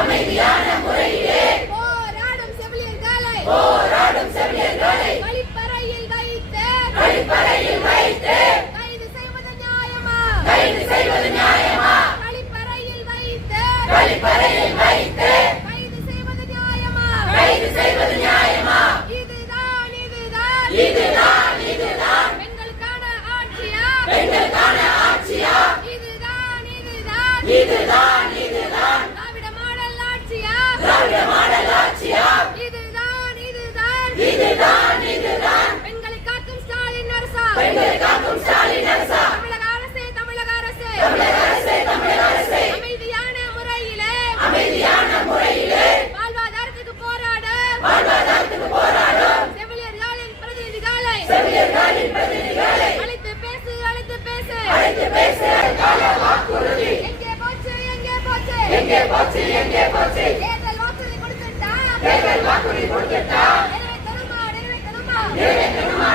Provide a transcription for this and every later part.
அமைதியான முறையிலே போராடும் செவிலியர்களை கழிப்பறையில் வைத்து கைது செய்வது நியாயமா? கழிப்பறையில் வைத்து கைது செய்வது நியாயமா? இதுதான் பெண்களுக்கான ஆட்சியா? இதுதான் திராவிட மாடல் ஆட்சியா? இதுதான் பெண்களை காக்கும் ஸ்டாலின் அரசா? தமிழக அரசே அமைதியான முறையிலே வாழ்வாதாரத்துக்கு போராடும் செவிலியர்களின் பிரதிநிதிகளை அழைத்து பேசு எங்கே போச்சு தேர்தல் வாக்குறுதி கொடுத்துட்டா நிறைவேற்றணுமா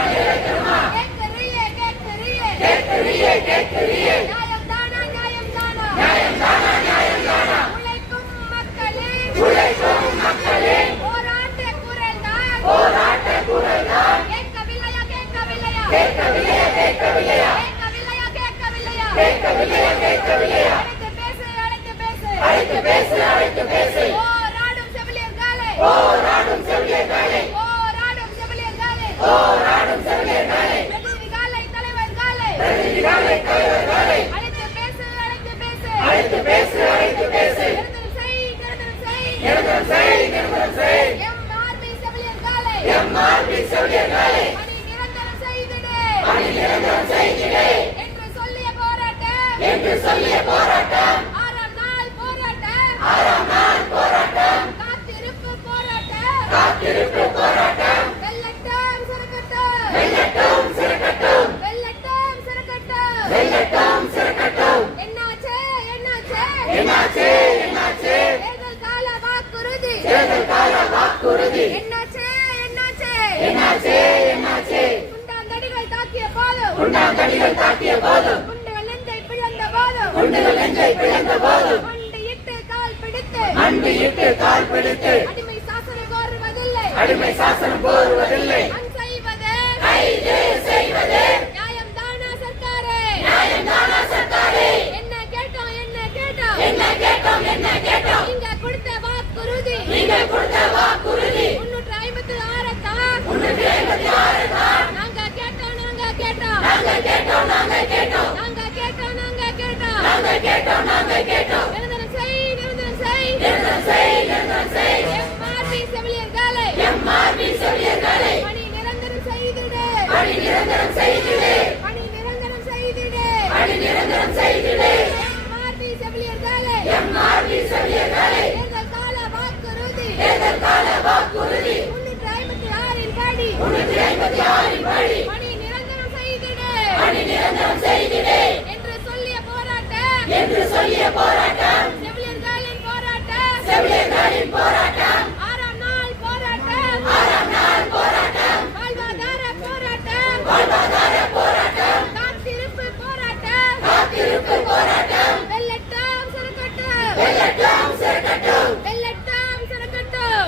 கேட்கறியே நியாயம் தானா உழைக்கும் மக்களின் போராட்ட குரல் தான் கேட்கவில்லையா அழைத்து பேசு போராடும் செவிலியர்களை பிரதிநிதிகளை தலைவர்களை அழைத்து பேசு நிரந்தரம் செய் MRP செவிலியர்களை பணி நிரந்தரம் செய்திடு என்று சொல்லிய போராட்டம் 6ஆம் நாள் போராட்டம் காத்திருப்பு போராட்டம் வெல்லட்டும் சிறக்கட்டும் என்னாச்சு தேர்தல் கால வாக்குறுதி என்னாச்சு குண்டாந்தடிகள் தாக்கிய போதும் குண்டுகள் நெஞ்சை பிளந்த போதும் மண்டியிட்டு கால் பிடித்து அடிமை சாசனம் கோருவதில்லை கைது செய்வது நியாயம் தானா சர்க்காரே என்ன கேட்டோம் நீங்க கொடுத்த வாக்குறுதி 356 தான் நாங்க கேட்டோம் நிரந்தரம் செய் MRP செவிலியர்களை பணி நிரந்தரம் செய்திடு MRP செவிலியர்களை தேர்தல் கால வாக்குறுதி 356 படி பணி நிரந்தரம் செய்திடு என்று சொல்லிய போராட்டம் செவிலியர்களின் போராட்டம் 6ஆம் நாள் போராட்டம் வாழ்வாதார போராட்டம் காத்திருப்பு போராட்டம்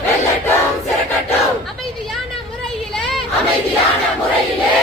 வெல்லட்டும் சிறக்கட்டும் அமைதியான முறையிலே